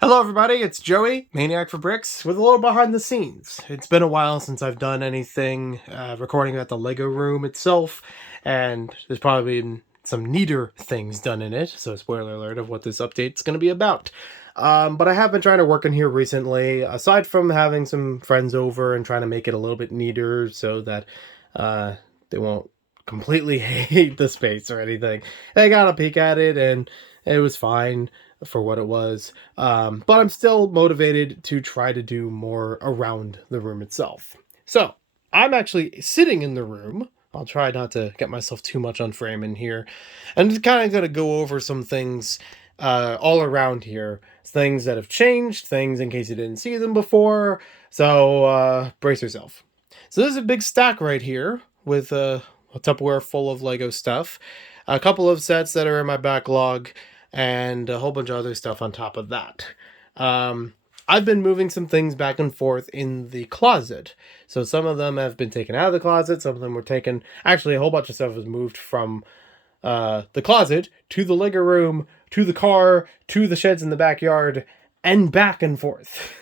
Hello, everybody. It's Joey, Maniac for Bricks, with a little behind the scenes. It's been a while since I've done anything recording at the Lego room itself, and there's probably been some neater things done in it. So, spoiler alert of what this update's going to be about. But I have been trying to work in here recently, aside from having some friends over and trying to make it a little bit neater so that uh, they won't completely hate the space or anything. They got a peek at it, and it was fine for what it was. But I'm still motivated to try to do more around the room itself. So I'm actually sitting in the room. I'll try not to get myself too much on frame in here. I'm just kind of going to go over some things all around here. Things that have changed, things in case you didn't see them before. So brace yourself. So there's a big stack right here with a Tupperware full of Lego stuff. A couple of sets that are in my backlog and a whole bunch of other stuff on top of that. I've been moving some things back and forth in the closet. So some of them have been taken out of the closet. Some of them were taken. Actually, a whole bunch of stuff was moved from the closet to the Lego room to the car to the sheds in the backyard and back and forth.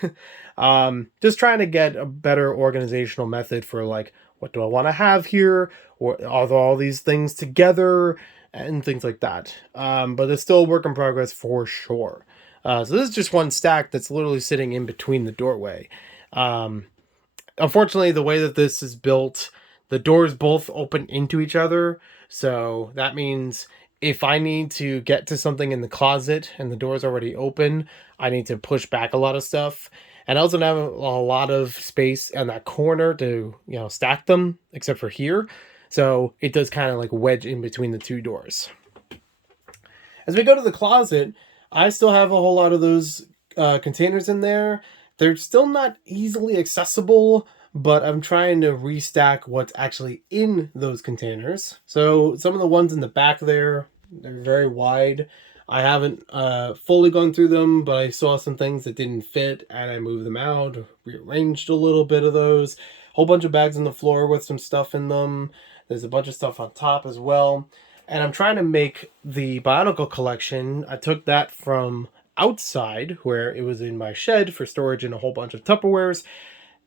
Just trying to get a better organizational method for like, what do I want to have here? Or are all these things together? And things like that. But it's still a work in progress for sure. So this is just one stack that's literally sitting in between the doorway. Unfortunately, the way that this is built, the doors both open into each other. So that means if I need to get to something in the closet and the door's already open, I need to push back a lot of stuff. And I also have a lot of space in that corner to, stack them, except for here. So it does kind of like wedge in between the two doors. As we go to the closet, I still have a whole lot of those containers in there. They're still not easily accessible, but I'm trying to restack what's actually in those containers. So some of the ones in the back there, they're very wide. I haven't fully gone through them, but I saw some things that didn't fit and I moved them out, rearranged a little bit of those. Whole bunch of bags on the floor with some stuff in them. There's a bunch of stuff on top as well. And I'm trying to make the Bionicle collection. I took that from outside, where it was in my shed for storage in a whole bunch of Tupperwares,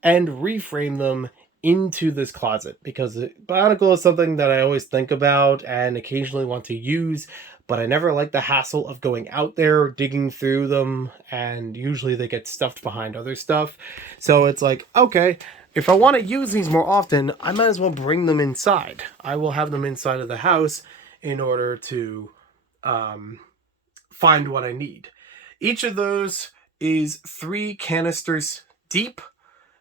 and reframe them into this closet because Bionicle is something that I always think about and occasionally want to use, but I never like the hassle of going out there, digging through them, and usually they get stuffed behind other stuff. So it's like, okay, if I want to use these more often, I might as well bring them inside. I will have them inside of the house in order to find what I need. Each of those is 3 canisters deep.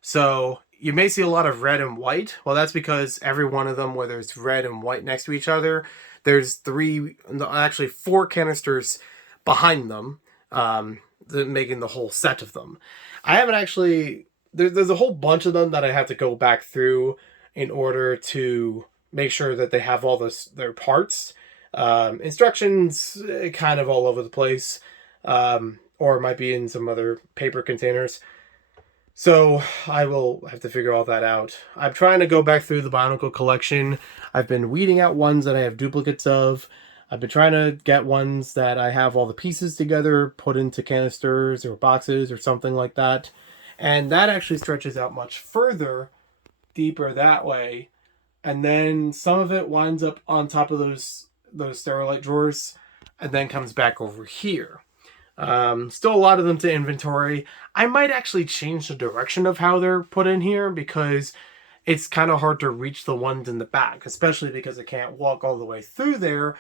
So you may see a lot of red and white. Well, that's because every one of them, where there's red and white next to each other, there's 4 canisters behind them, making the whole set of them. I haven't actually... There's a whole bunch of them that I have to go back through in order to make sure that they have all their parts. Instructions kind of all over the place, or it might be in some other paper containers. So I will have to figure all that out. I'm trying to go back through the Bionicle collection. I've been weeding out ones that I have duplicates of. I've been trying to get ones that I have all the pieces together, put into canisters or boxes or something like that. And that actually stretches out much further, deeper that way. And then some of it winds up on top of those Sterilite drawers and then comes back over here. Still a lot of them to inventory. I might actually change the direction of how they're put in here because it's kind of hard to reach the ones in the back, especially because I can't walk all the way through there.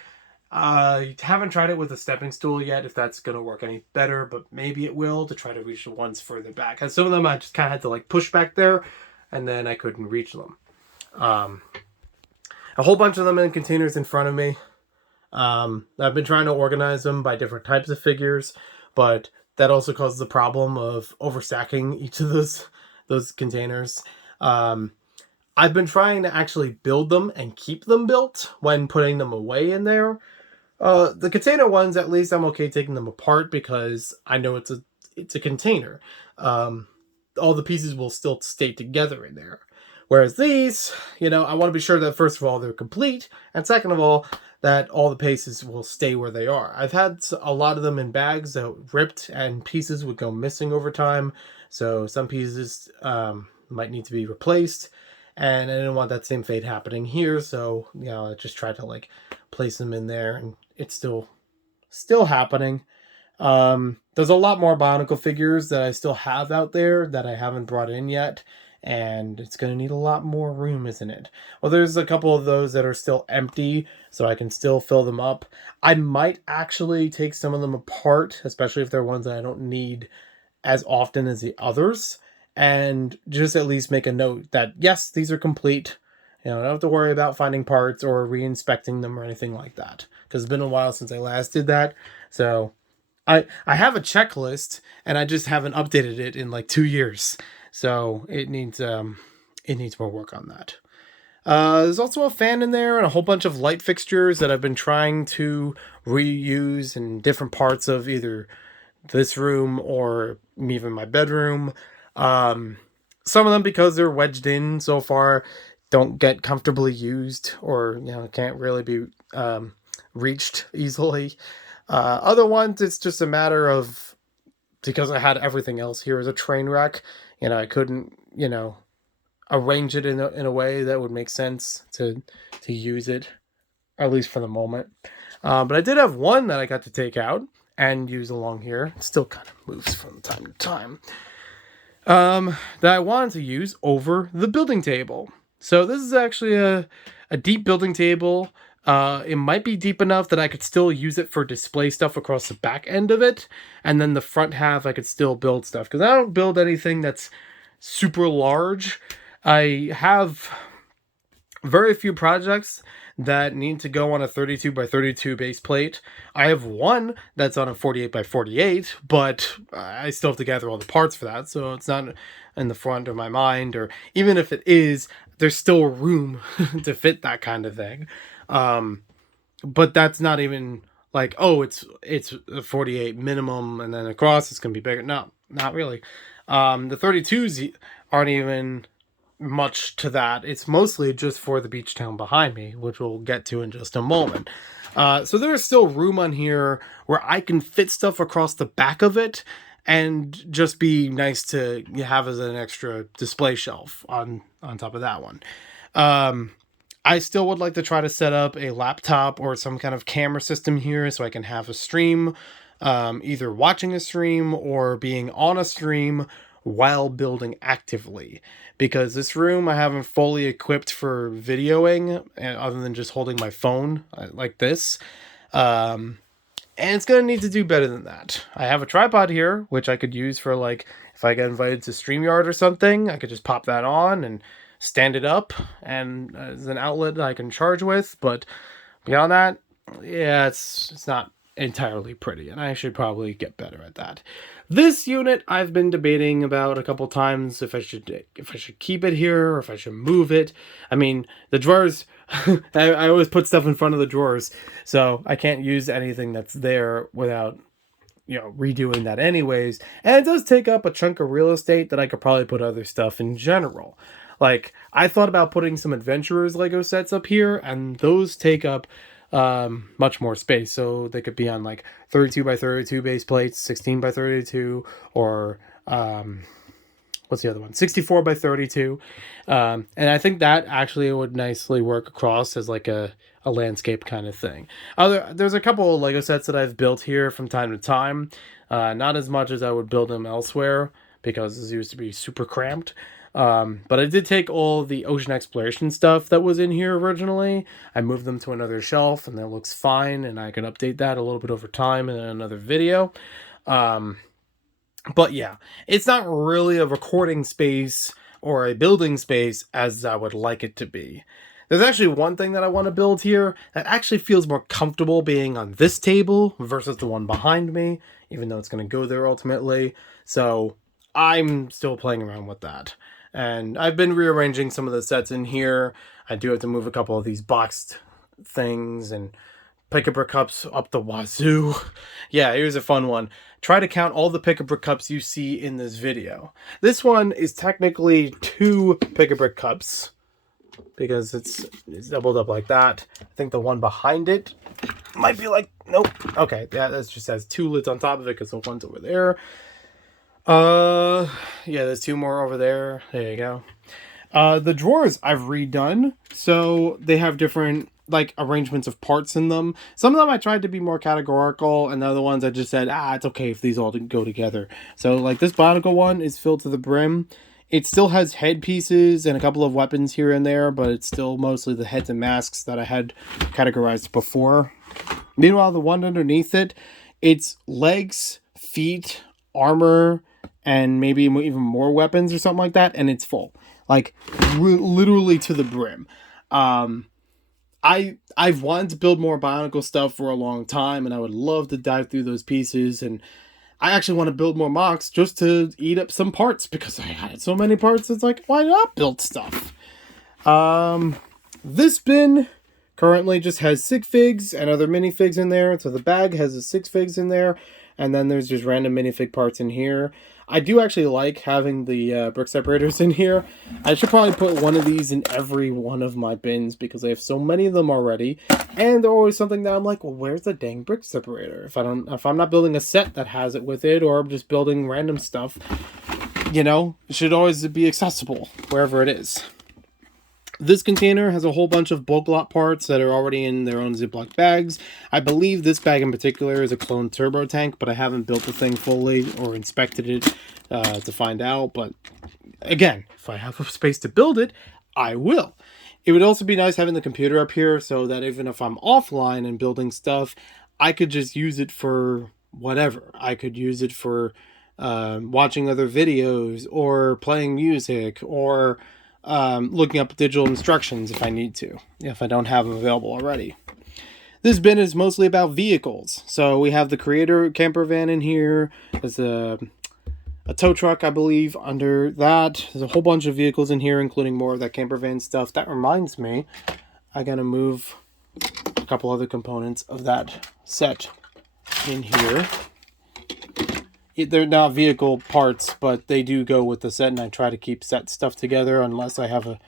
Haven't tried it with a stepping stool yet, if that's going to work any better, but maybe it will, to try to reach the ones further back. And some of them I just kind of had to like push back there, and then I couldn't reach them. A whole bunch of them in containers in front of me. I've been trying to organize them by different types of figures, but that also causes the problem of overstacking each of those containers. I've been trying to actually build them and keep them built when putting them away in there. The container ones, at least I'm okay taking them apart because I know it's a container. All the pieces will still stay together in there. Whereas these, I want to be sure that first of all they're complete, and second of all that all the pieces will stay where they are. I've had a lot of them in bags that ripped and pieces would go missing over time, so some pieces might need to be replaced, and I didn't want that same fate happening here. So I just tried to like place them in there, and it's still happening. There's a lot more Bionicle figures that I still have out there that I haven't brought in yet, and it's going to need a lot more room, isn't it? Well, there's a couple of those that are still empty, so I can still fill them up. I might actually take some of them apart, especially if they're ones that I don't need as often as the others, and just at least make a note that, yes, these are complete. I don't have to worry about finding parts or re-inspecting them or anything like that, because it's been a while since I last did that. So I have a checklist, and I just haven't updated it in like 2 years. So it needs more work on that. There's also a fan in there and a whole bunch of light fixtures that I've been trying to reuse in different parts of either this room or even my bedroom. Some of them, because they're wedged in so far, don't get comfortably used, or can't really be reached easily. Other ones, it's just a matter of, because I had everything else here as a train wreck, I couldn't, arrange it in a way that would make sense to use it, at least for the moment. But I did have one that I got to take out and use along here. It still kind of moves from time to time. That I wanted to use over the building table. So this is actually a deep building table. It might be deep enough that I could still use it for display stuff across the back end of it, and then the front half I could still build stuff, because I don't build anything that's super large. I have very few projects that need to go on a 32 by 32 base plate. I have one that's on a 48 by 48, but I still have to gather all the parts for that, so it's not in the front of my mind. Or even if it is, there's still room to fit that kind of thing. But that's not even like, oh, it's a 48 minimum, and then across it's gonna be bigger. No, not really. The 32s aren't even much to that. It's mostly just for the beach town behind me, which we'll get to in just a moment. So there's still room on here where I can fit stuff across the back of it, and just be nice to have as an extra display shelf on top of that one. I still would like to try to set up a laptop or some kind of camera system here, so I can have a stream, either watching a stream or being on a stream while building actively, because this room I haven't fully equipped for videoing, other than just holding my phone like this. And it's going to need to do better than that. I have a tripod here, which I could use for, like, if I get invited to StreamYard or something, I could just pop that on and stand it up, and as an outlet that I can charge with. But beyond that, yeah, it's not entirely pretty, and I should probably get better at that. This unit I've been debating about a couple times, if I should keep it here or if I should move it. I mean, the drawers, I always put stuff in front of the drawers, so I can't use anything that's there without redoing that anyways. And it does take up a chunk of real estate that I could probably put other stuff in general. Like, I thought about putting some Adventurers Lego sets up here, and those take up much more space, so they could be on like 32 by 32 base plates, 16 by 32, or what's the other one, 64 by 32. And I think that actually would nicely work across as like a landscape kind of thing. There's a couple of Lego sets that I've built here from time to time, not as much as I would build them elsewhere, because this used to be super cramped. But I did take all the ocean exploration stuff that was in here originally. I moved them to another shelf, and that looks fine, and I can update that a little bit over time in another video. But yeah, it's not really a recording space or a building space as I would like it to be. There's actually one thing that I want to build here that actually feels more comfortable being on this table versus the one behind me, even though it's going to go there ultimately. So I'm still playing around with that. And I've been rearranging some of the sets in here. I do have to move a couple of these boxed things and Pick-a-brick cups up the wazoo. Yeah, here's a fun one. Try to count all the pick-a-brick cups you see in this video. This one is technically 2 pick-a-brick cups because it's doubled up like that. I think the one behind it might be like, nope. Okay, yeah, that just has 2 lids on top of it because the one's over there. Yeah, there's 2 more over there. There you go. The drawers I've redone, so they have different like arrangements of parts in them. Some of them I tried to be more categorical, and the other ones I just said, it's okay if these all go together. So like this Bionicle one is filled to the brim. It still has headpieces and a couple of weapons here and there, but it's still mostly the heads and masks that I had categorized before. Meanwhile, the one underneath it, it's legs, feet, armor, and maybe even more weapons or something like that, and it's full. Like, literally to the brim. I've wanted to build more Bionicle stuff for a long time, and I would love to dive through those pieces, and I actually want to build more mocks just to eat up some parts, because I had so many parts, it's like, why not build stuff? This bin currently just has sig figs and other minifigs in there, so the bag has the 6 figs in there, and then there's just random minifig parts in here. I do actually like having the brick separators in here. I should probably put one of these in every one of my bins because I have so many of them already. And they're always something that I'm like, well, where's the dang brick separator? If I'm not building a set that has it with it, or I'm just building random stuff, you know, it should always be accessible wherever it is. This container has a whole bunch of bulk lot parts that are already in their own Ziploc bags. I believe this bag in particular is a clone turbo tank, but I haven't built the thing fully or inspected it to find out. But again, if I have a space to build it, I will. It would also be nice having the computer up here so that even if I'm offline and building stuff, I could just use it for whatever. I could use it for watching other videos or playing music or looking up digital instructions if I need to, if I don't have them available already. This bin is mostly about vehicles. So we have the Creator camper van in here. There's a tow truck, I believe, under that. There's a whole bunch of vehicles in here, including more of that camper van stuff. That reminds me, I gotta move a couple other components of that set in here. They're not vehicle parts, but they do go with the set, and I try to keep set stuff together unless I have a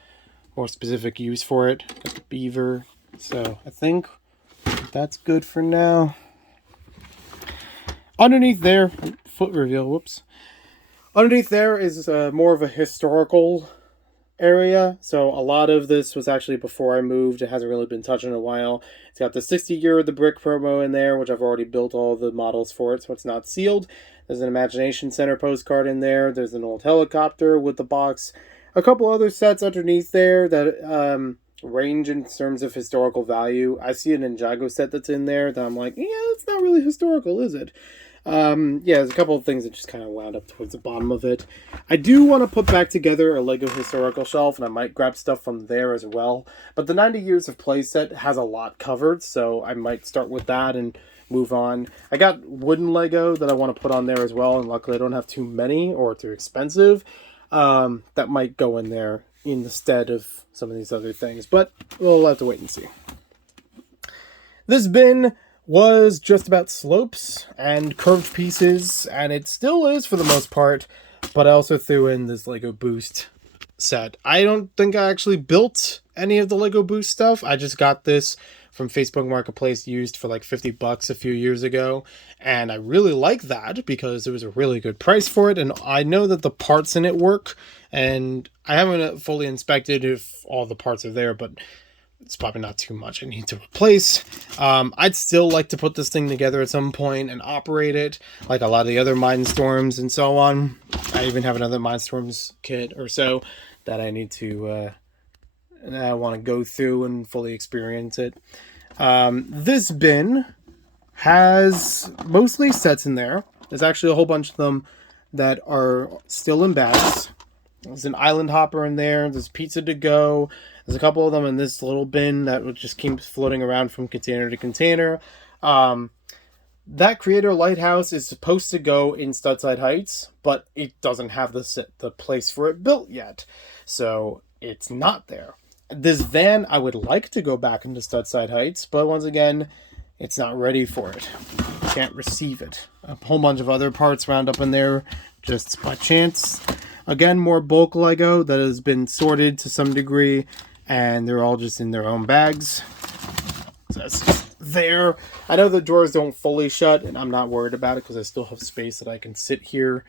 more specific use for it. Got the beaver. So I think that's good for now. Underneath there, foot reveal, whoops. Underneath there is more of a historical area. So a lot of this was actually before I moved. It hasn't really been touched in a while. It's got the 60-year of the brick promo in there, which I've already built all the models for it, so it's not sealed. There's an Imagination Center postcard in there. There's an old helicopter with the box. A couple other sets underneath there that range in terms of historical value. I see an Ninjago set that's in there that I'm like, yeah, it's not really historical, is it? Yeah, there's a couple of things that just kind of wound up towards the bottom of it. I do want to put back together a Lego historical shelf, and I might grab stuff from there as well. But the 90 Years of Play set has a lot covered, so I might start with that and move on. I got wooden Lego that I want to put on there as well, and luckily I don't have too many or too expensive. That might go in there in the stead of some of these other things, but we'll have to wait and see. This bin was just about slopes and curved pieces, and it still is for the most part, but I also threw in this Lego Boost set. I don't think I actually built any of the Lego Boost stuff. I just got this from Facebook Marketplace used for like $50 a few years ago, and I really like that because it was a really good price for it, and I know that the parts in it work, and I haven't fully inspected if all the parts are there, but it's probably not too much I need to replace. I'd still like to put this thing together at some point and operate it like a lot of the other Mindstorms and so on. I even have another Mindstorms kit or so that I need to I want to go through and fully experience it. This bin has mostly sets in there. There's actually a whole bunch of them that are still in bags. There's an Island Hopper in there. There's Pizza to Go. There's a couple of them in this little bin that just keeps floating around from container to container. That Creator Lighthouse is supposed to go in Studside Heights, but it doesn't have the place for it built yet. So it's not there. This van, I would like to go back into Studside Heights, but once again, it's not ready for it. Can't receive it. A whole bunch of other parts wound up in there just by chance. Again, more bulk Lego that has been sorted to some degree, and they're all just in their own bags. So that's just there. I know the drawers don't fully shut, and I'm not worried about it because I still have space that I can sit here.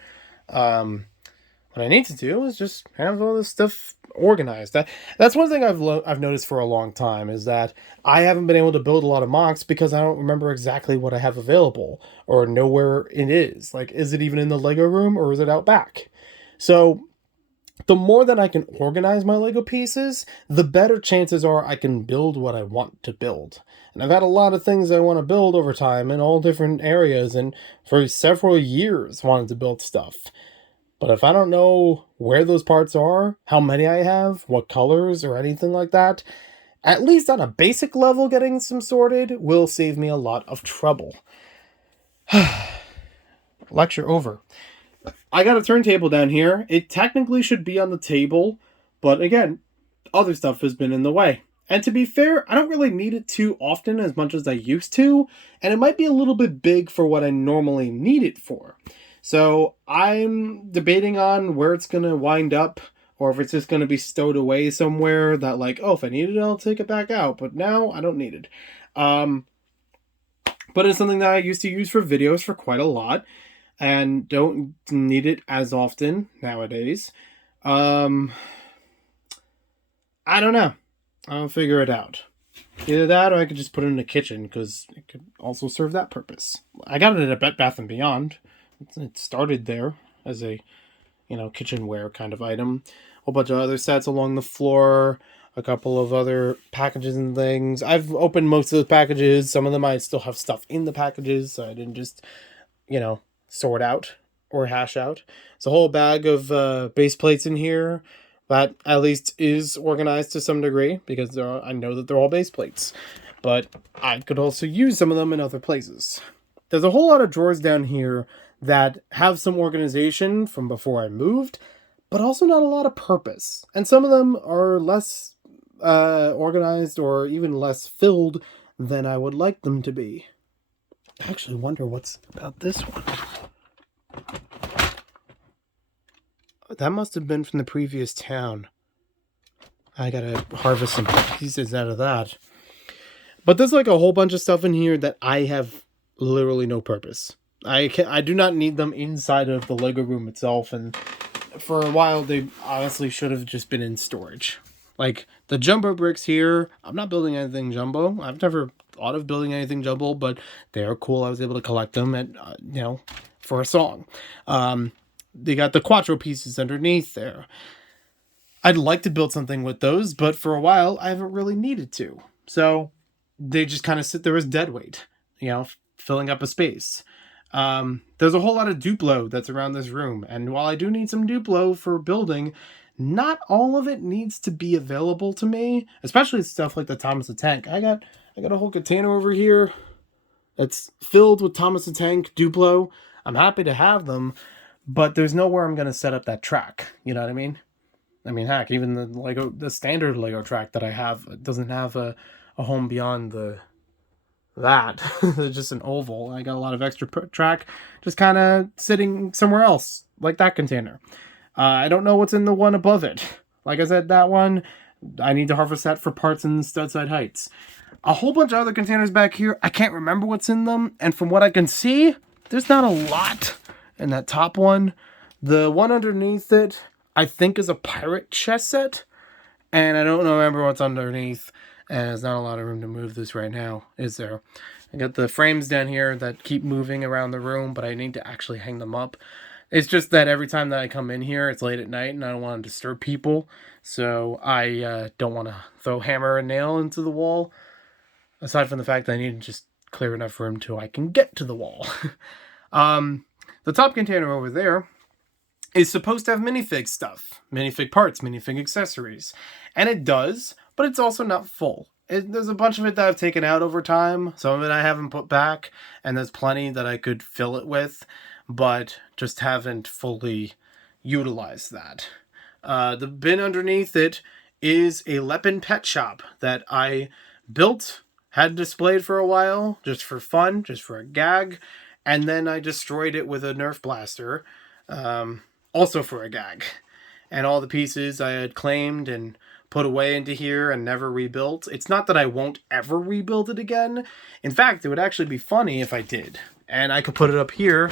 What I need to do is just have all this stuff organized. That's one thing I've noticed for a long time is that I haven't been able to build a lot of mocks because I don't remember exactly what I have available or know where it is. Like, is it even in the Lego room or is it out back? So the more that I can organize my Lego pieces, the better chances are I can build what I want to build. And I've had a lot of things I want to build over time in all different areas, and for several years wanted to build stuff. But if I don't know where those parts are, how many I have, what colors, or anything like that, at least on a basic level, getting some sorted will save me a lot of trouble. Lecture over. I got a turntable down here. It technically should be on the table, but again, other stuff has been in the way. And to be fair, I don't really need it too often as much as I used to, and it might be a little bit big for what I normally need it for. So I'm debating on where it's going to wind up, or if it's just going to be stowed away somewhere that, like, oh, if I need it, I'll take it back out. But now I don't need it. But it's something that I used to use for videos for quite a lot, and don't need it as often nowadays. I don't know. I'll figure it out. Either that, or I could just put it in the kitchen, because it could also serve that purpose. I got it at Bed Bath & Beyond. It started there as a, kitchenware kind of item. A whole bunch of other sets along the floor, a couple of other packages and things. I've opened most of those packages. Some of them I still have stuff in the packages, so I didn't just, sort out or hash out. It's a whole bag of base plates in here that at least is organized to some degree, because I know that they're all base plates. But I could also use some of them in other places. There's a whole lot of drawers down here that have some organization from before I moved, but also not a lot of purpose. And some of them are less organized or even less filled than I would like them to be. I actually wonder what's about this one. That must have been from the previous town. I gotta harvest some pieces out of that. But there's like a whole bunch of stuff in here that I have literally no purpose. I do not need them inside of the Lego room itself, and for a while they honestly should have just been in storage. Like the jumbo bricks here, I'm not building anything jumbo. I've never thought of building anything jumbo, but they are cool. I was able to collect them at for a song. They got the Quattro pieces underneath there. I'd like to build something with those, but for a while I haven't really needed to. So they just kind of sit there as dead weight, filling up a space. There's a whole lot of Duplo that's around this room, and while I do need some Duplo for building, not all of it needs to be available to me, especially stuff like the Thomas the Tank. I got a whole container over here that's filled with Thomas the Tank Duplo. I'm happy to have them, but there's nowhere I'm going to set up that track. You know what I mean? I mean, heck, even the standard Lego track that I have doesn't have a home beyond that. It's just an oval. I got a lot of extra track just kind of sitting somewhere else, like that container. I don't know what's in the one above it. Like I said, that one, I need to harvest that for parts in Studside Heights. A whole bunch of other containers back here, I can't remember what's in them, and from what I can see, there's not a lot in that top one. The one underneath it, I think, is a pirate chess set, and I don't remember what's underneath. And there's not a lot of room to move this right now, is there? I got the frames down here that keep moving around the room, but I need to actually hang them up. It's just that every time that I come in here, it's late at night, and I don't want to disturb people. So I don't want to throw hammer and nail into the wall. Aside from the fact that I need to just clear enough room till I can get to the wall. The top container over there is supposed to have minifig stuff. Minifig parts, minifig accessories. And it does, but it's also not full. There's a bunch of it that I've taken out over time. Some of it I haven't put back, and there's plenty that I could fill it with, but just haven't fully utilized that. The bin underneath it is a Lepin pet shop that I built had displayed for a while, just for fun, just for a gag, and then I destroyed it with a Nerf blaster, um, also for a gag. And all the pieces I had claimed and put away into here and never rebuilt. It's not that I won't ever rebuild it again. In fact, it would actually be funny if I did. And I could put it up here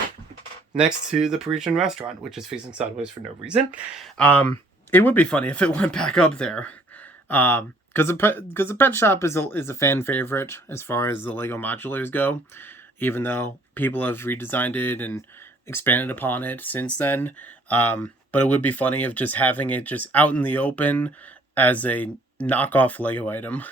next to the Parisian restaurant, which is facing sideways for no reason. It would be funny if it went back up there. Because the pet shop is a fan favorite as far as the Lego modulars go, even though people have redesigned it and expanded upon it since then. But it would be funny if just having it just out in the open as a knockoff Lego item.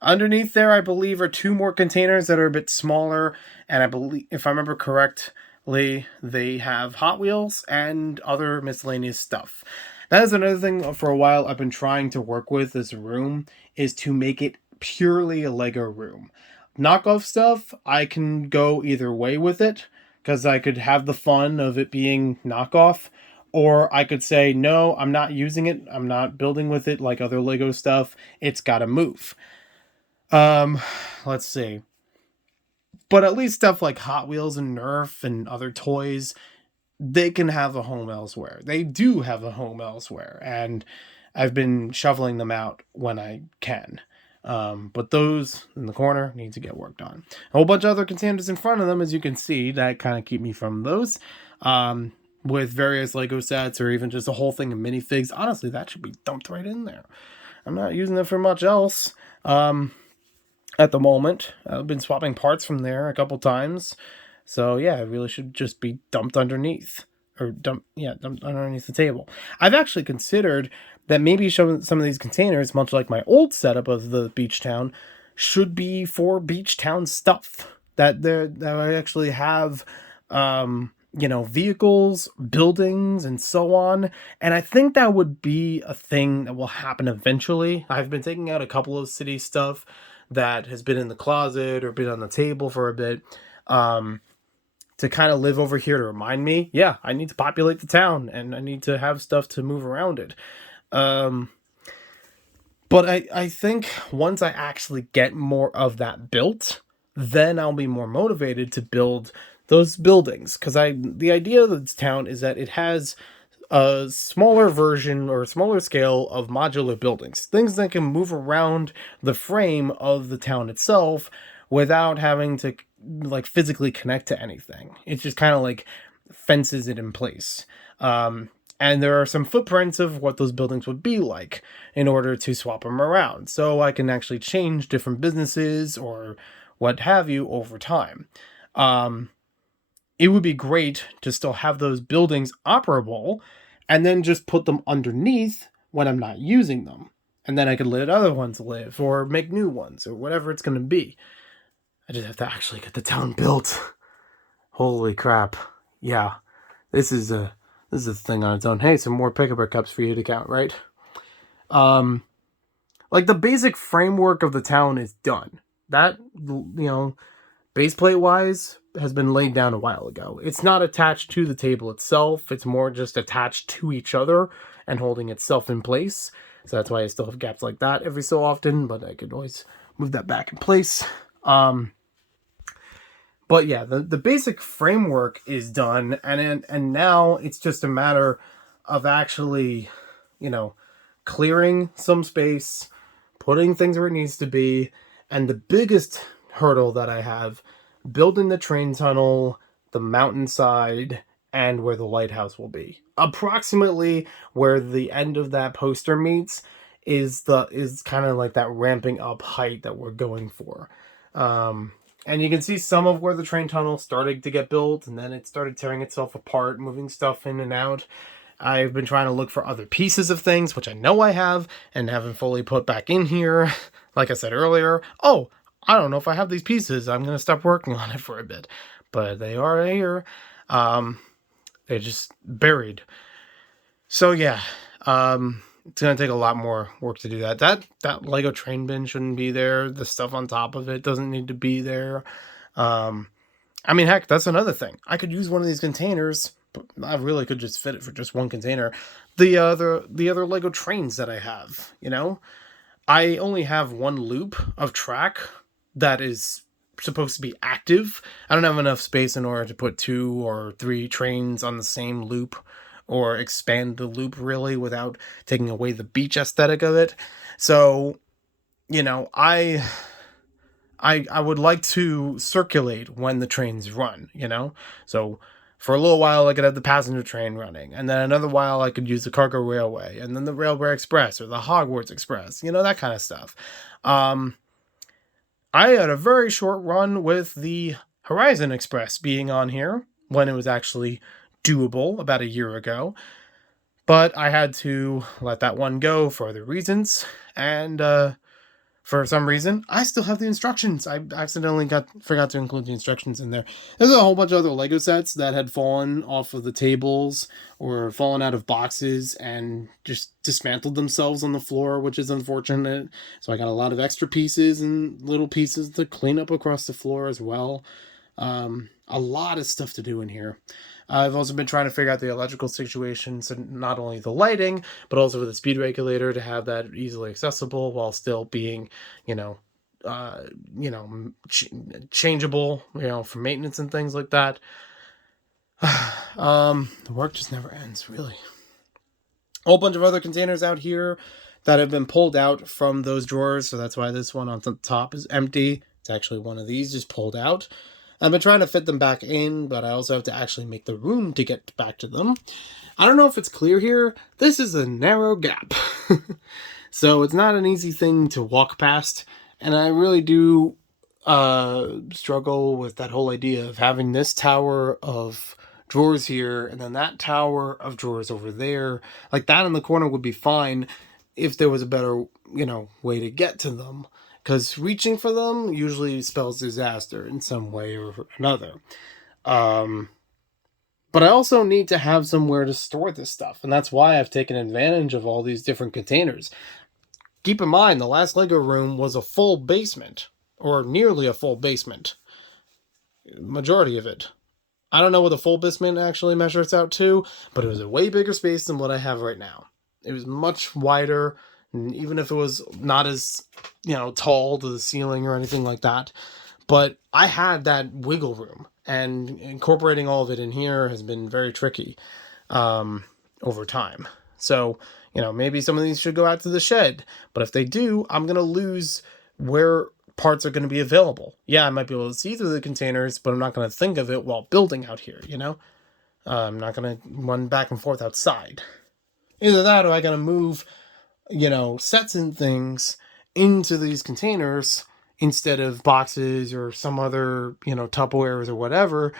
Underneath there, I believe, are 2 more containers that are a bit smaller, and I believe, if I remember correctly, they have Hot Wheels and other miscellaneous stuff. That is another thing for a while I've been trying to work with this room, is to make it purely a Lego room. Knockoff stuff, I can go either way with it, because I could have the fun of it being knockoff, or I could say, no, I'm not using it, I'm not building with it like other Lego stuff, it's gotta move. Let's see. But at least stuff like Hot Wheels and Nerf and other toys, they can have a home elsewhere. They do have a home elsewhere, and I've been shoveling them out when I can. But those in the corner need to get worked on. A whole bunch of other containers in front of them, as you can see, that kind of keep me from those. With various Lego sets or even just a whole thing of minifigs. Honestly, that should be dumped right in there. I'm not using it for much else. At the moment, I've been swapping parts from there a couple times, so yeah, it really should just be dumped underneath, or dumped underneath the table. I've actually considered that maybe some of these containers, much like my old setup of the beach town, should be for beach town stuff. That I actually have, vehicles, buildings, and so on. And I think that would be a thing that will happen eventually. I've been taking out a couple of city stuff that has been in the closet or been on the table for a bit, to kind of live over here to remind me, yeah, I need to populate the town and I need to have stuff to move around it. But I think once I actually get more of that built, then I'll be more motivated to build those buildings. Because the idea of this town is that it has a smaller version or smaller scale of modular buildings, things that can move around the frame of the town itself without having to like physically connect to anything. It's just kind of like fences it in place. And there are some footprints of what those buildings would be like in order to swap them around. So I can actually change different businesses or what have you over time. It would be great to still have those buildings operable and then just put them underneath when I'm not using them. And then I could let other ones live or make new ones or whatever it's going to be. I just have to actually get the town built. Holy crap. Yeah. This is a thing on its own. Hey, some more Pick-a-Brick cups for you to count, right? Like the basic framework of the town is done. That, base plate wise has been laid down a while ago. It's not attached to the table itself. It's more just attached to each other and holding itself in place. So that's why I still have gaps like that every so often, but I could always move that back in place. But yeah, the basic framework is done, and now it's just a matter of actually, clearing some space, putting things where it needs to be, and the biggest hurdle that I have, building the train tunnel, the mountainside, and where the lighthouse will be. Approximately where the end of that poster meets is kind of like that ramping up height that we're going for. And you can see some of where the train tunnel started to get built, and then it started tearing itself apart, moving stuff in and out. I've been trying to look for other pieces of things, which I know I have, and haven't fully put back in here. Like I said earlier, I don't know if I have these pieces. I'm going to stop working on it for a bit. But they are here. They're just buried. So yeah, it's going to take a lot more work to do that. That Lego train bin shouldn't be there. The stuff on top of it doesn't need to be there. Heck, that's another thing. I could use one of these containers, but I really could just fit it for just one container. The other Lego trains that I have, I only have one loop of track that is supposed to be active. I don't have enough space in order to put 2 or 3 trains on the same loop or expand the loop really without taking away the beach aesthetic of it. So, you know, I would like to circulate when the trains run, you know? So for a little while I could have the passenger train running, and then another while I could use the cargo railway, and then the Railway Express or the Hogwarts Express, you know, that kind of stuff. Um, I had a very short run with the Horizon Express being on here when it was actually doable about a year ago, but I had to let that one go for other reasons, and for some reason, I still have the instructions. I accidentally forgot to include the instructions in there. There's a whole bunch of other Lego sets that had fallen off of the tables or fallen out of boxes and just dismantled themselves on the floor, which is unfortunate. So I got a lot of extra pieces and little pieces to clean up across the floor as well. A lot of stuff to do in here. I've also been trying to figure out the electrical situation, so not only the lighting, but also with the speed regulator to have that easily accessible while still being, you know, changeable, you know, for maintenance and things like that. The work just never ends, really. A whole bunch of other containers out here that have been pulled out from those drawers, so that's why this one on the top is empty. It's actually one of these just pulled out. I've been trying to fit them back in, but I also have to actually make the room to get back to them. I don't know if it's clear here. This is a narrow gap. So it's not an easy thing to walk past. And I really do struggle with that whole idea of having this tower of drawers here and then that tower of drawers over there. Like that in the corner would be fine if there was a better, you know, way to get to them. Because reaching for them usually spells disaster in some way or another. But I also need to have somewhere to store this stuff, and that's why I've taken advantage of all these different containers. Keep in mind, the last Lego room was a full basement, or nearly a full basement. Majority of it. I don't know what the full basement actually measures out to, but it was a way bigger space than what I have right now. It was much wider, even if it was not as, you know, tall to the ceiling or anything like that. But I had that wiggle room, and incorporating all of it in here has been very tricky over time. So, you know, maybe some of these should go out to the shed, but if they do, I'm going to lose where parts are going to be available. Yeah, I might be able to see through the containers, but I'm not going to think of it while building out here, you know? I'm not going to run back and forth outside. Either that or I got to move, you know, sets and things into these containers instead of boxes or some other, you know, Tupperwares or whatever,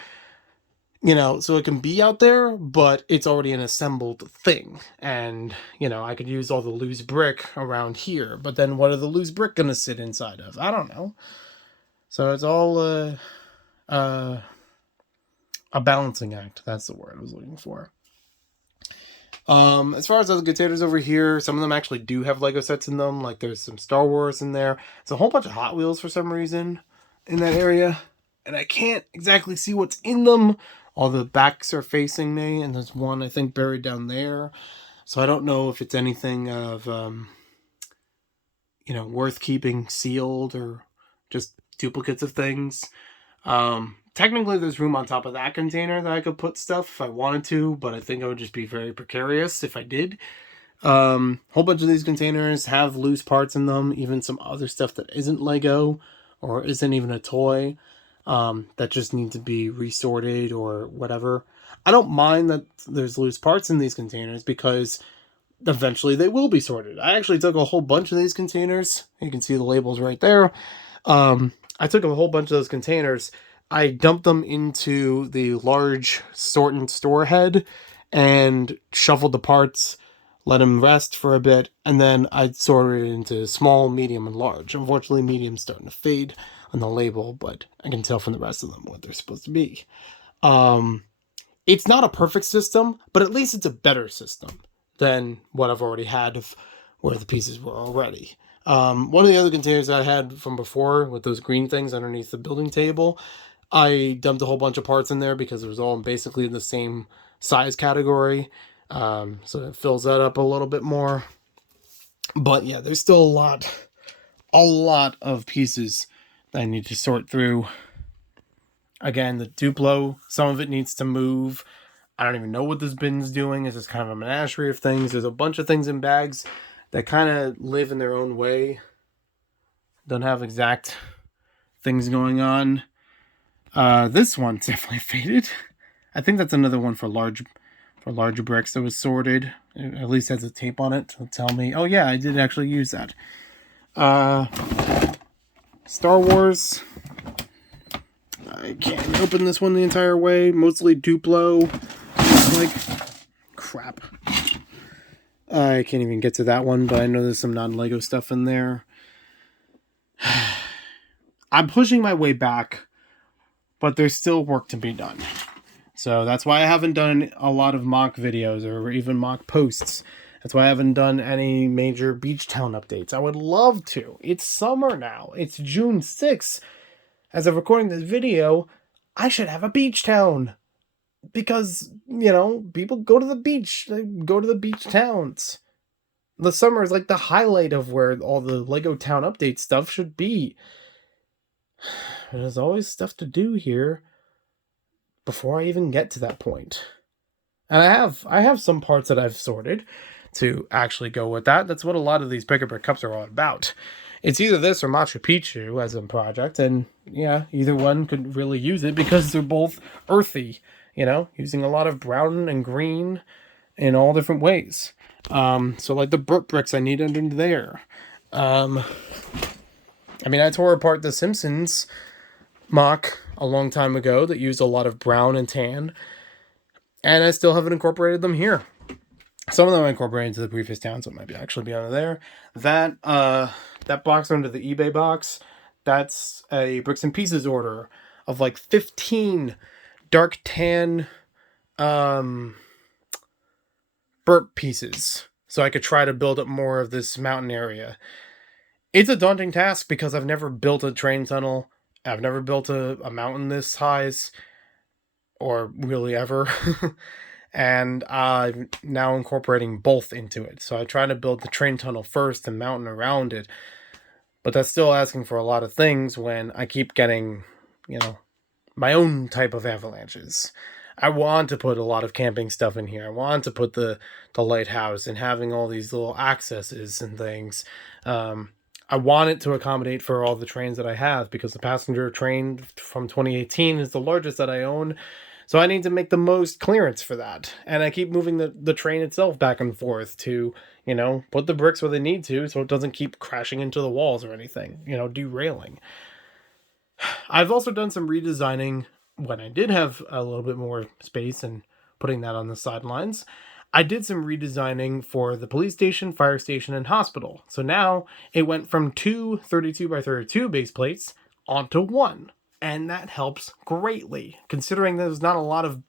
you know, so it can be out there, but it's already an assembled thing. And, you know, I could use all the loose brick around here, but then what are the loose brick going to sit inside of? I don't know. So it's all a balancing act. That's the word I was looking for. As far as other containers over here, some of them actually do have Lego sets in them. Like there's some Star Wars in there. There's a whole bunch of Hot Wheels for some reason in that area. And I can't exactly see what's in them. All the backs are facing me, and there's one, I think, buried down there. So I don't know if it's anything of, you know, worth keeping sealed or just duplicates of things. Technically, there's room on top of that container that I could put stuff if I wanted to, but I think I would just be very precarious if I did. Whole bunch of these containers have loose parts in them, even some other stuff that isn't Lego or isn't even a toy. That just need to be resorted or whatever. I don't mind that there's loose parts in these containers because eventually they will be sorted. I actually took a whole bunch of these containers. You can see the labels right there. I took a whole bunch of those containers. I dumped them into the large sort and store head and shuffled the parts, let them rest for a bit, and then I sorted it into small, medium, and large. Unfortunately, medium's starting to fade on the label, but I can tell from the rest of them what they're supposed to be. It's not a perfect system, but at least it's a better system than what I've already had of where the pieces were already. One of the other containers I had from before with those green things underneath the building table, I dumped a whole bunch of parts in there because it was all basically in the same size category. So it fills that up a little bit more. But yeah, there's still a lot of pieces I need to sort through. Again, the Duplo, some of it needs to move. I don't even know what this bin's doing. It's just kind of a menagerie of things. There's a bunch of things in bags that kind of live in their own way. Don't have exact things going on. This one's definitely faded. I think that's another one for larger bricks that was sorted. It at least has a tape on it to tell me. Oh yeah, I did actually use that. Star Wars. I can't open this one the entire way. Mostly Duplo. Like, crap. I can't even get to that one, but I know there's some non-Lego stuff in there. I'm pushing my way back, but there's still work to be done. So that's why I haven't done a lot of mock videos or even mock posts. That's why I haven't done any major beach town updates. I would love to. It's summer now. It's June 6th. As of recording this video, I should have a beach town. Because, people go to the beach. They go to the beach towns. The summer is like the highlight of where all the Lego Town update stuff should be. There's always stuff to do here before I even get to that point. And I have some parts that I've sorted to actually go with that. That's what a lot of these Pick-a-Brick cups are all about. It's either this or Machu Picchu as a project, and yeah, either one could really use it because they're both earthy, using a lot of brown and green in all different ways. So like the burnt bricks I need under there. I tore apart the Simpsons mock a long time ago that used a lot of brown and tan, and I still haven't incorporated them here. Some of them I incorporated into the previous town, so it might actually be under there. That box under the eBay box, that's a Bricks and Pieces order of like 15 dark tan burnt pieces, so I could try to build up more of this mountain area. It's a daunting task because I've never built a train tunnel. I've never built a mountain this high, or really ever. And I'm now incorporating both into it. So I try to build the train tunnel first and mountain around it. But that's still asking for a lot of things when I keep getting, my own type of avalanches. I want to put a lot of camping stuff in here. I want to put the lighthouse and having all these little accesses and things. I want it to accommodate for all the trains that I have, because the passenger train from 2018 is the largest that I own. So I need to make the most clearance for that. And I keep moving the train itself back and forth to, put the bricks where they need to so it doesn't keep crashing into the walls or anything, derailing. I've also done some redesigning when I did have a little bit more space and putting that on the sidelines. I did some redesigning for the police station, fire station, and hospital. So now it went from 2 32 by 32 base plates onto 1. And that helps greatly, considering there's not a lot of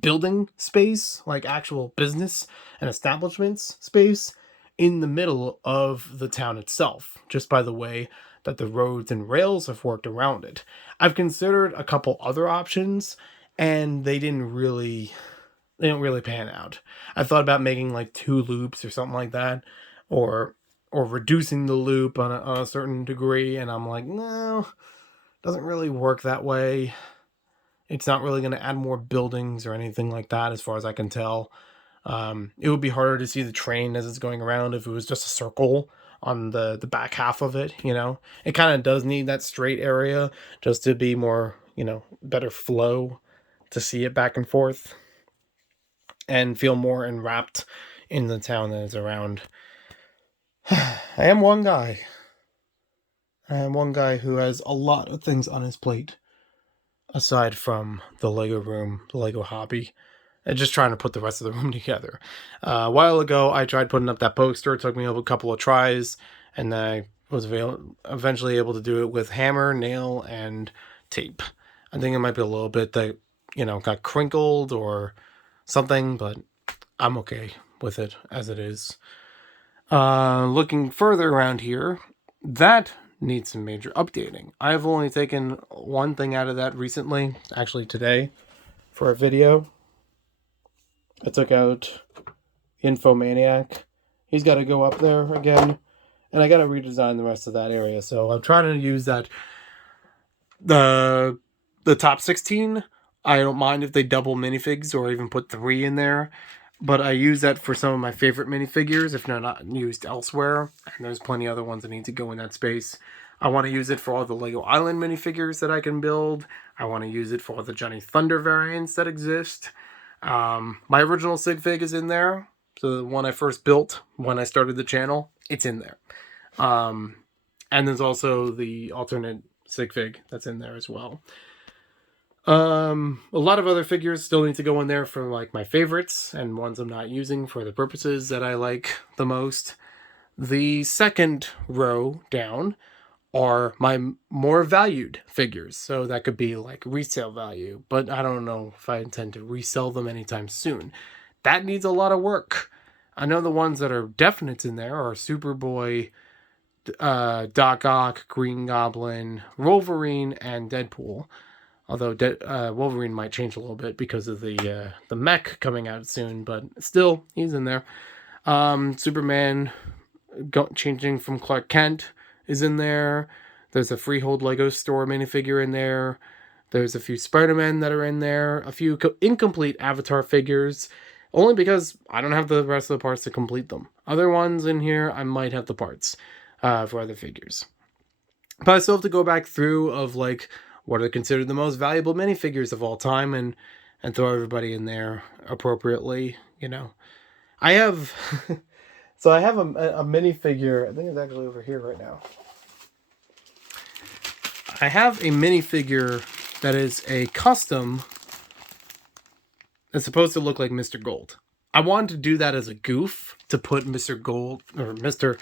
building space, like actual business and establishments space, in the middle of the town itself, just by the way that the roads and rails have worked around it. I've considered a couple other options, and they didn't really pan out. I thought about making like 2 loops or something like that, or reducing the loop on a certain degree, and I'm like, no, doesn't really work that way. It's not really going to add more buildings or anything like that, as far as I can tell. It would be harder to see the train as it's going around if it was just a circle on the back half of it, It kind of does need that straight area just to be more, better flow to see it back and forth and feel more enwrapped in the town that is around. I am one guy. Who has a lot of things on his plate, aside from the Lego room, the Lego hobby, and just trying to put the rest of the room together. A while ago, I tried putting up that poster. It took me a couple of tries, and I was eventually able to do it with hammer, nail, and tape. I think it might be a little bit that, got crinkled or something, but I'm okay with it as it is. Looking further around here, that needs some major updating. I've only taken one thing out of that recently, actually today, for a video. I took out Infomaniac. He's got to go up there again, and I got to redesign the rest of that area. So I'm trying to use that The top 16, I don't mind if they double minifigs or even put 3 in there, but I use that for some of my favorite minifigures if they're not used elsewhere, and there's plenty other ones that need to go in that space. I want to use it for all the Lego Island minifigures that I can build. I want to use it for all the Johnny Thunder variants that exist. My original sig fig is in there, so the one I first built when I started the channel, it's in there. And there's also the alternate sig fig that's in there as well. A lot of other figures still need to go in there for like my favorites and ones I'm not using for the purposes that I like the most. The second row down are my more valued figures. So that could be like resale value, but I don't know if I intend to resell them anytime soon. That needs a lot of work. I know the ones that are definites in there are Superboy, Doc Ock, Green Goblin, Wolverine, and Deadpool. Although Wolverine might change a little bit because of the mech coming out soon, but still, he's in there. Superman changing from Clark Kent is in there. There's a Freehold Lego Store minifigure in there. There's a few Spider-Man that are in there. A few incomplete Avatar figures, only because I don't have the rest of the parts to complete them. Other ones in here, I might have the parts for other figures. But I still have to go back through of like what are considered the most valuable minifigures of all time and throw everybody in there appropriately, you know. I have so I have a minifigure. I think it's actually over here right now. I have a minifigure that is a custom that's supposed to look like Mr. Gold. I wanted to do that as a goof to put Mr. Gold or Mr.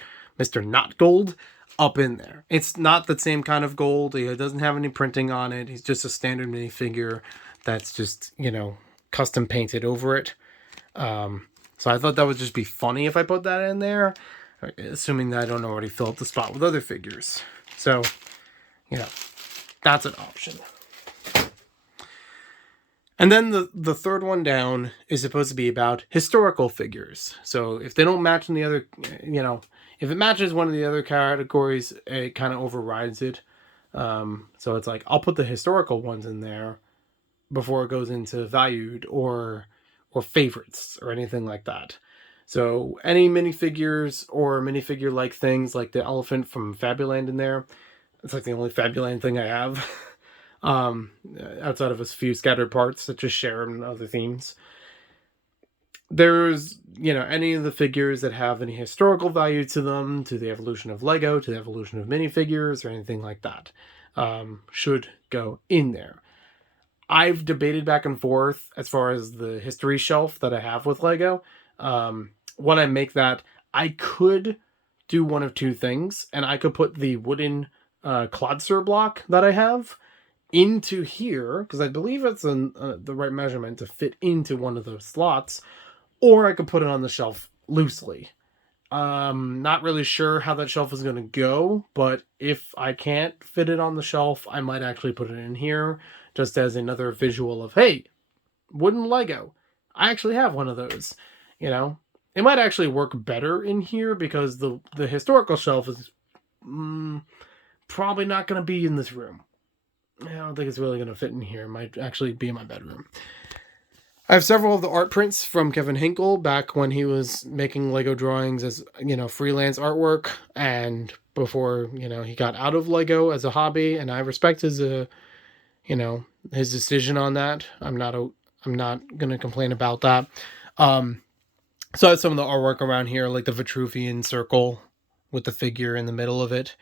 Not Gold up in there. It's not the same kind of gold. It doesn't have any printing on it. He's just a standard minifigure that's just, you know, custom painted over it. So I thought that would just be funny if I put that in there, assuming that I don't already fill up the spot with other figures. So, you know, that's an option. And then the third one down is supposed to be about historical figures. So if they don't match in the other, you know, if it matches one of the other categories, it kind of overrides it. So it's like, I'll put the historical ones in there before it goes into valued or favorites or anything like that. So any minifigures or minifigure-like things like the elephant from Fabuland in there, it's like the only Fabuland thing I have. Outside of a few scattered parts that just share in other themes. There's, you know, any of the figures that have any historical value to them, to the evolution of Lego, to the evolution of minifigures, or anything like that, should go in there. I've debated back and forth as far as the history shelf that I have with Lego. When I make that, I could do one of two things, and I could put the wooden Clodster block that I have into here, because I believe it's the right measurement to fit into one of those slots, or I could put it on the shelf loosely. Not really sure how that shelf is going to go, but if I can't fit it on the shelf, I might actually put it in here, just as another visual of, hey, wooden Lego. I actually have one of those, you know. It might actually work better in here, because the historical shelf is probably not going to be in this room. I don't think it's really going to fit in here. It might actually be in my bedroom. I have several of the art prints from Kevin Hinkle back when he was making Lego drawings as, you know, freelance artwork, and before, you know, he got out of Lego as a hobby, and I respect his, you know, his decision on that. I'm not going to complain about that. So I have some of the artwork around here, like the Vitruvian circle with the figure in the middle of it.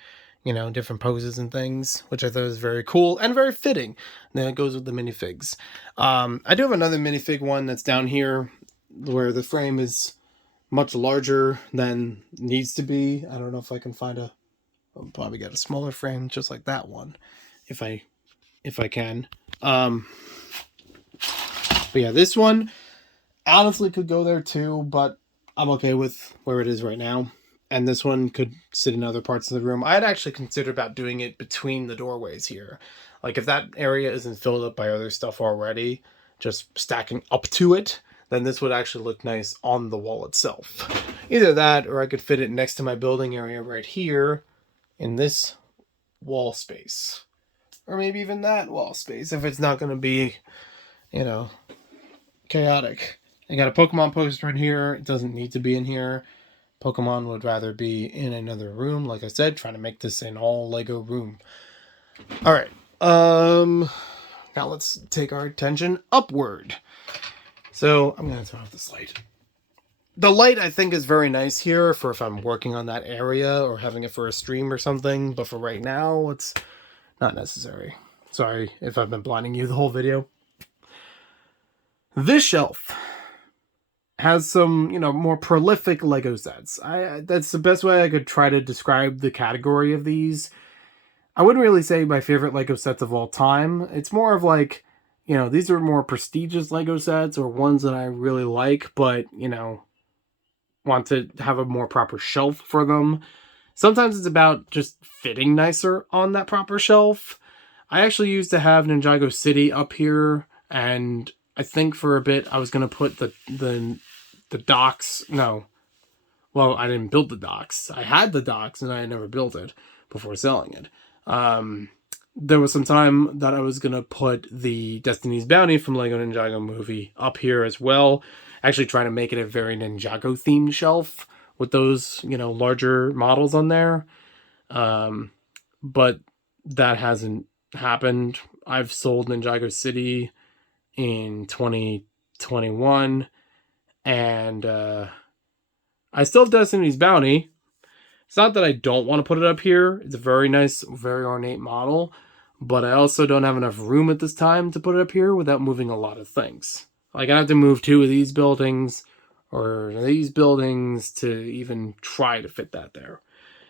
You know, different poses and things, which I thought was very cool and very fitting. And then it goes with the minifigs. I do have another minifig one that's down here where the frame is much larger than needs to be. I don't know if I can find I'll probably get a smaller frame just like that one, if I can. But yeah, this one honestly could go there too, but I'm okay with where it is right now. And this one could sit in other parts of the room. I had actually considered about doing it between the doorways here. Like if that area isn't filled up by other stuff already, just stacking up to it, then this would actually look nice on the wall itself. Either that, or I could fit it next to my building area right here in this wall space. or maybe even that wall space if it's not going to be, you know, chaotic. I got a Pokemon poster in here. It doesn't need to be in here. Pokemon would rather be in another room. Like I said, trying to make this an all Lego room. All right. Now let's take our attention upward. So I'm going to turn off this light. The light, I think, is very nice here for if I'm working on that area or having it for a stream or something. But for right now, it's not necessary. Sorry if I've been blinding you the whole video. This shelf has some, more prolific Lego sets. That's the best way I could try to describe the category of these. I wouldn't really say my favorite Lego sets of all time. It's more of like, these are more prestigious Lego sets or ones that I really like, but, want to have a more proper shelf for them. Sometimes it's about just fitting nicer on that proper shelf. I actually used to have Ninjago City up here, and I think for a bit I was going to put the docks. No. Well, I didn't build the docks. I had the docks, and I never built it before selling it. There was some time that I was going to put the Destiny's Bounty from Lego Ninjago movie up here as well. Actually trying to make it a very Ninjago themed shelf with those, larger models on there. But that hasn't happened. I've sold Ninjago City in 2021, and I still have Destiny's Bounty. It's not that I don't want to put it up here. It's a very nice, very ornate model, but I also don't have enough room at this time to put it up here without moving a lot of things. Like, I have to move 2 of these buildings or these buildings to even try to fit that there.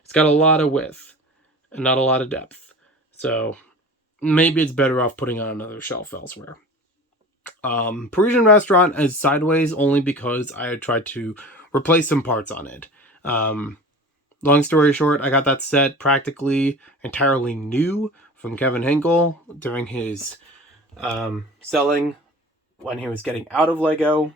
It's got a lot of width and not a lot of depth. So maybe it's better off putting on another shelf elsewhere. Parisian Restaurant is sideways only because I had tried to replace some parts on it. Long story short, I got that set practically entirely new from Kevin Hinkle during his selling when he was getting out of Lego.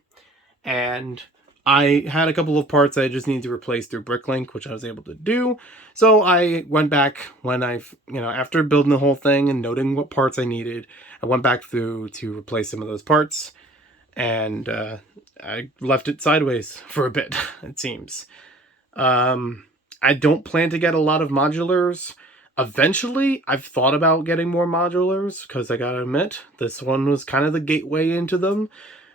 And I had a couple of parts I just needed to replace through Bricklink, which I was able to do. So I went back when after building the whole thing and noting what parts I needed, I went back through to replace some of those parts. And I left it sideways for a bit, it seems. I don't plan to get a lot of modulars. Eventually, I've thought about getting more modulars because I gotta admit, this one was kind of the gateway into them,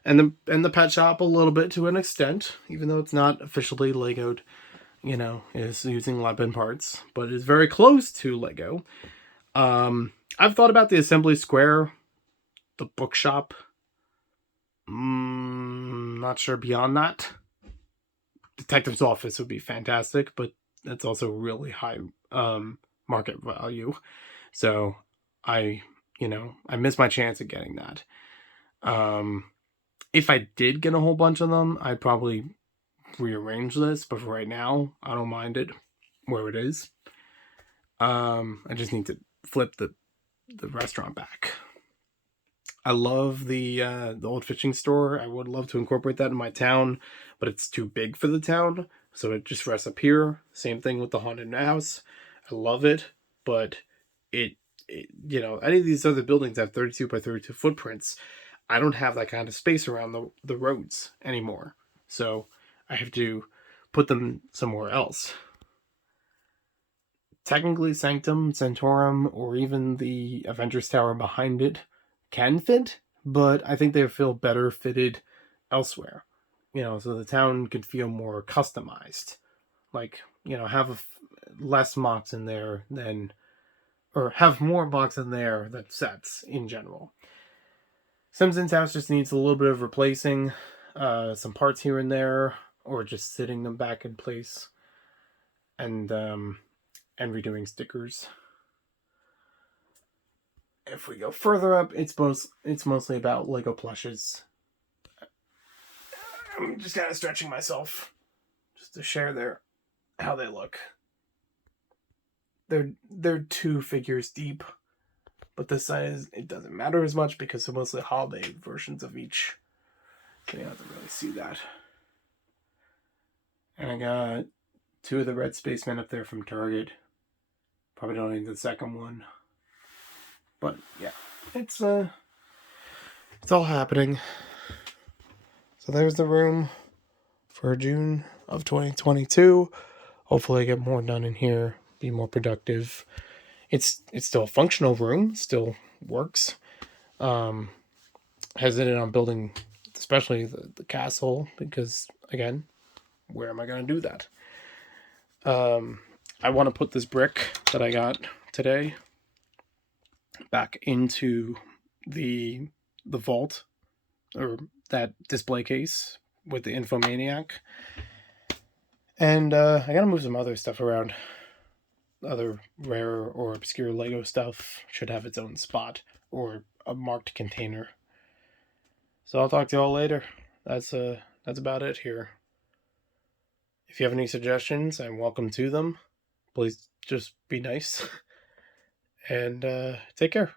and the pet shop a little bit to an extent, even though it's not officially Legoed, is using Leban parts, but it's very close to Lego. I've thought about the assembly square, the bookshop. Not sure beyond that. Detective's office would be fantastic, but that's also really high market value. So I missed my chance at getting that. If I did get a whole bunch of them, I'd probably rearrange this, but for right now, I don't mind it where it is. I just need to flip the restaurant back. I love the old fishing store. I would love to incorporate that in my town, but it's too big for the town, so it just rests up here. Same thing with the haunted house. I love it, but it any of these other buildings have 32 by 32 footprints. I don't have that kind of space around the roads anymore, so I have to put them somewhere else. Technically, Sanctum, Centaurum, or even the Avengers Tower behind it can fit, but I think they feel better fitted elsewhere. So the town could feel more customized. Like, have less MOCs in there than, or have more MOCs in there than sets in general. Simpsons house just needs a little bit of replacing, some parts here and there, or just sitting them back in place, and redoing stickers. If we go further up, it's mostly about Lego plushes. I'm just kind of stretching myself just to share how they look. They're 2 figures deep, but the size, it doesn't matter as much because they're mostly holiday versions of each. So you don't have to really see that. And I got 2 of the red spacemen up there from Target. Probably don't need the second one. But yeah, it's all happening. So there's the room for June of 2022. Hopefully I get more done in here, be more productive. It's still a functional room, still works. Hesitant on building, especially the castle, because again, where am I going to do that? I want to put this brick that I got today back into the vault, or that display case with the Infomaniac. And I gotta move some other stuff around. Other rare or obscure Lego stuff should have its own spot or a marked container. So I'll talk to y'all later. That's about it here. If you have any suggestions, I'm welcome to them. Please just be nice. And take care.